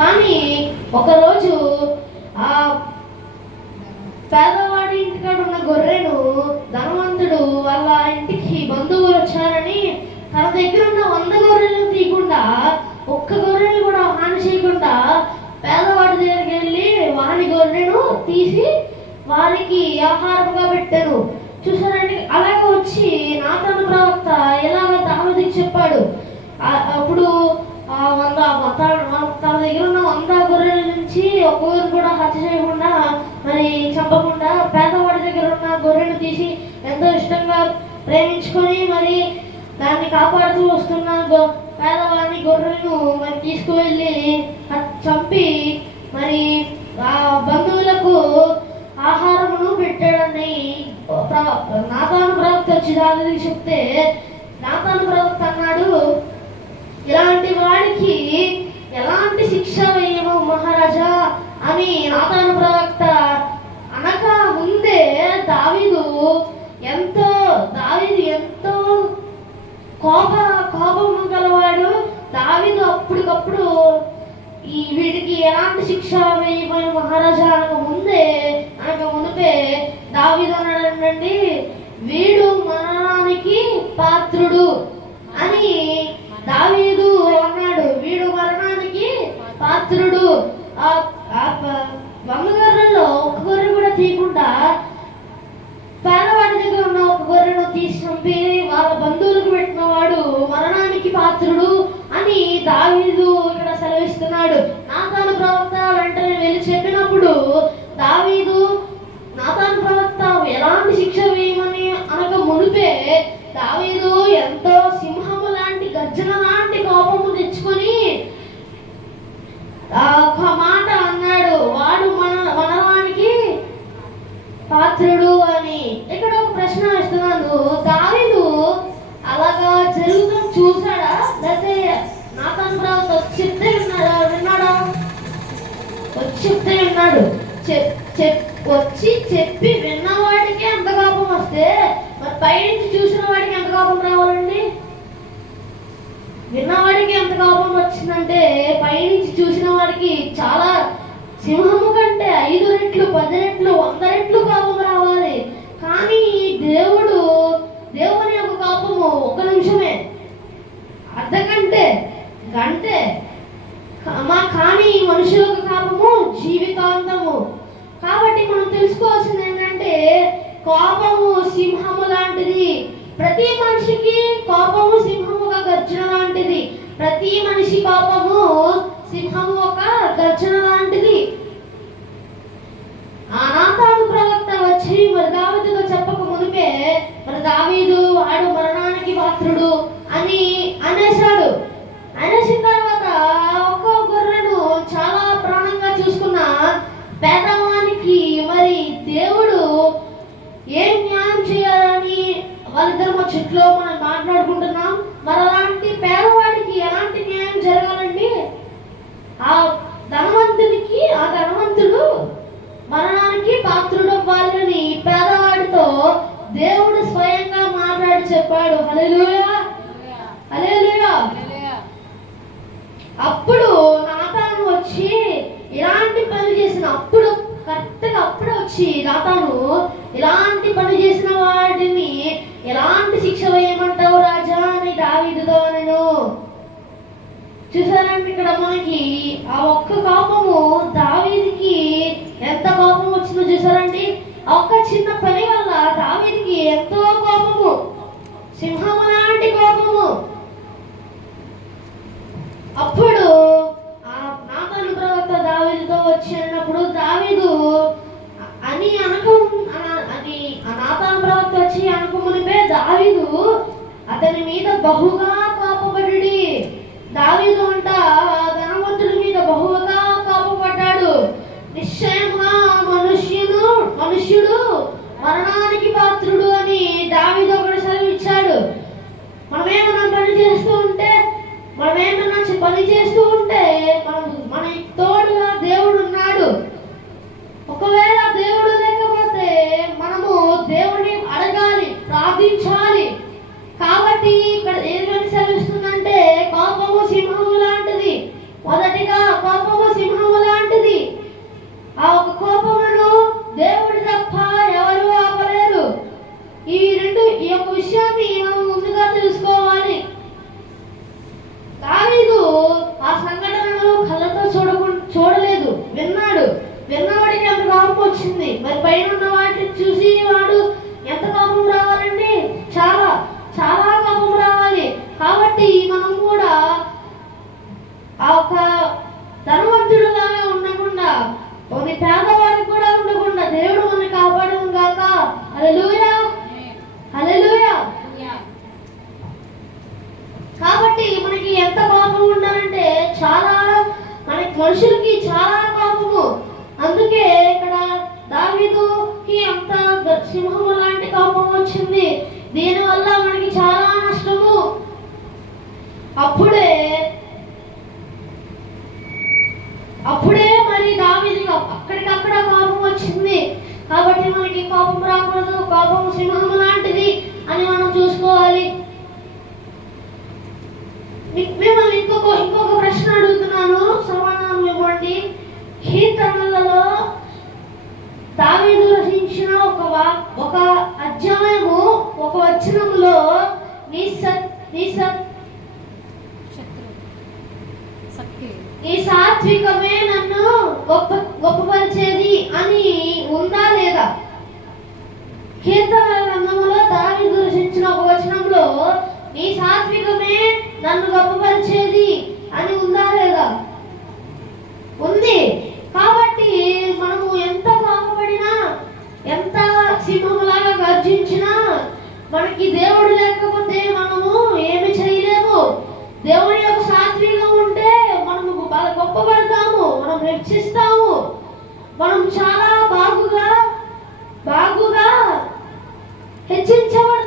కానీ ఒకరోజు ఆ పేదవాడి ఇంటికాడ ఉన్న గొర్రెను ధనవంతుడు వాళ్ళ ఇంటికి బంధువులు వచ్చారని తన దగ్గర ఉన్న వంద గొర్రెలు తీయకుండా ఒక్క గొర్రెని కూడా హాని చేయకుండా పేదవాడి దగ్గరికి వెళ్ళి వాని గొర్రెను తీసి వారికి ఆహారంగా పెట్టారు చూసారండి అలాగే వచ్చి నాతను ప్రవక్త ఎలాగ దావదికి చెప్పాడు ఆ- అప్పుడు ఆ వంద తన తన దగ్గర ఉన్న వంద గొర్రెల కూతురు కూడా హత్య చేయకుండా మరి చంపకుండా పేదవాడి దగ్గర ఉన్న గొర్రెను తీసి ఎంతో ఇష్టంగా ప్రేమించుకొని మరి దాన్ని కాపాడుతూ వస్తున్న గొ- పేదవాడిని గొర్రెలను మరి తీసుకువెళ్ళి చంపి మరి ఆ బంధువులకు ఆహారమును పెట్టాడని ప్ర- నాతాను ప్రవక్త వచ్చి దాని చెప్తే నాతాను ప్రవక్త అన్నాడు ఇలాంటి వాడికి ఎలాంటి శిక్ష వేయము మహారాజా అని నాతాను ప్రవక్త. అనక ముందే దావీదు ఎంతో దావీదు ఎంతో కోప కోపం గలవాడు. దావీదు అప్పటికప్పుడు ఈ వీడికి ఎలాంటి శిక్ష వేయమని మహారాజా అనక ముందే అనక మునిపే దావీదు అన్నాడండి వీడు మరణానికి పాత్రుడు అని దావీదు అన్నాడు వీడు మరణానికి పాత్రుడు ఆ ఆ ప- వంద గొర్రెల్లో ఒక గొర్రె కూడా తీయకుండా పేదవాడి దగ్గర ఉన్న ఒక గొర్రెను తీసి చంపి వాళ్ళ బంధువులకు పెట్టిన వాడు మరణానికి పాత్రుడు అని దావీదు ఇక్కడ సెలవిస్తున్నాడు. నాతాను ప్రవక్త వెంటనే వెళ్ళి చెప్పినప్పుడు దావీదు నాతాను ప్రవక్త ఎలాంటి శిక్ష వేయమని అనక మునిపే దావీదు ఎంతో సింహము లాంటి గర్జన లాంటి కోపము తెచ్చుకొని ఒక మాట అన్నాడు. వాడు మన మనవానికి పాత్రుడు అని. ఇక్కడ ఒక ప్రశ్న వేస్తున్నాను. దా అలాగా జరుగుతాం చూసాడా లేకపోతే నాతన్ చెప్తే విన్నాడా విన్నాడా? వచ్చి చెప్తే విన్నాడు. చెప్ వచ్చి చెప్పి విన్నవాడికి ఎంత కోపం వస్తే మరి పైనుంచి చూసిన వాడికి ఎంత కోపం రావాలండి? విన్నవాడికి ఎంత కోపం వచ్చిందంటే పైనుంచి చూసిన వాడికి చాలా సింహము కంటే ఐదు రెట్లు వంద రెట్లు కోపం రావాలి కానీ దేవుడు దేవుని యొక్క కోపము ఒక నిమిషమే అర్ధ గంటే గంటే మా కానీ మనుషుల యొక్క కోపము జీవితాంతము కాబట్టి మనం తెలుసుకోవాల్సింది ఏంటంటే కోపము సింహము లాంటిది. ప్రతి మనిషికి కోపము సింహముగా గర్జన లాంటిది. ప్రతి మనిషి కోపము సింహము ఒక గర్జన లాంటిది. ఆ ప్రవక్త వచ్చి మరి దావీదుతో చెప్పక మునిపే మరి దావీదు వాడు మరణానికి పాత్రుడు అని అనేశాడు. అనేసిన తర్వాత ఒక్కో గొర్రెను చాలా ప్రాణంగా చూసుకున్న పేద మరి దేవుడు ఏం న్యాయం చేయాలని వాళ్ళిద్దరు మా మనం మాట్లాడుకుంటున్నాం. మరి అలాంటి పేదవాడికి ఎలాంటి న్యాయం జరగాలండి? ఆ ధనవంతునికి ఆ ధనవంతుడు మరణానికి పాత్రుడు అవ్వాలని పేదవాడితో దేవుడు స్వయంగా మాట్లాడి చెప్పాడు. హల్లెలూయా. హల్లెలూయా. అప్పుడు నాతాను వచ్చి ఇలాంటి పని చేసిన అప్పుడు కరెక్ట్గా అప్పుడే వచ్చి నాతాను ఇలాంటి పని చేసిన వాడిని ఎలాంటి శిక్ష వేయమంటావు రాజా అని దావీదుతో నేను చూసారంటే ఇక్కడ మనకి ఆ ఒక్క కోపము దావీదికి ఎంత కోపం వచ్చిందో చూసారండి? ఆ ఒక్క చిన్న పని వల్ల దావీదికి ఎంతో కోపము. సింహము లాంటి కోపము అప్పుడు ఆ నాతాను ప్రవక్త దావీదుతో వచ్చి అన్నప్పుడు దావీదు అని అనక అన- అని ఆ నాతాను ప్రవక్త వచ్చి అనక మునిపే దావీదు అతని మీద బహుగా కాపబడి దావీదు అంట ఆ ధనవంతుడి మీద బహుగా కాపబడ్డాడు. నిశ్చయంగా మనుష్యుడు మనుష్యుడు మరణానికి పాత్రుడు అని దావీదు ఒకటి సెలవు ఇచ్చాడు మనమేమన్నా పని చేస్తూ ఉంటే మనమేమన్నా పని చేస్తూ ఈ యొక్క విషయాన్ని మనం ముందుగా తెలుసుకోవాలి. దావీదు ఆ సంఘటనలో కళ్ళతో చూడకు చూడలేదు. విన్నాడు. విన్నవాడికి అంత రాపు వచ్చింది. మరి పైన ఉన్న వాటిని చూసి సింహము లాంటి కోపం వచ్చింది. దీనివల్ల మనకి చాలా నష్టము అప్పుడే అప్పుడే మరి దావీది అక్కడికక్కడ కోపం వచ్చింది కాబట్టి మనకి కోపం రాకూడదు కోపం సింహం లాంటిది అని మనం చూసుకోవాలి మీ- మిమ్మల్ని ఇంకొక ఇంకొక ప్రశ్న అడుగుతున్నాను సమాధానం ఇవ్వండి కీర్తనలలో దావీదు రచించిన ఒక వా- ఒక అధ్యాయము ఒక వచనములో నీ సత్ నీ సత్ ఈ సాత్వికమే నన్ను గొప్ప గొప్పపరిచేది అని ఉందా లేదా? కీర్తన గ్రంథములో దావీదు రచించిన ఒక వచనంలో నీ సాత్వికమే నన్ను గొప్పపరిచేది అని ఉందా లేదా? ఉంది. కాబట్టి మనము ఎంత బాగుపడినా ఎంత సింహములాగా గర్జించినా మనకి దేవుడు లేకపోతే మనము ఏమి చేయలేము. దేవుని యొక్క సాత్వికం ఉంటే మనము గొప్పపడతాము మనం రక్షిస్తాము. మనం చాలా బాగుగా బాగుగా హెచ్చించబడతాము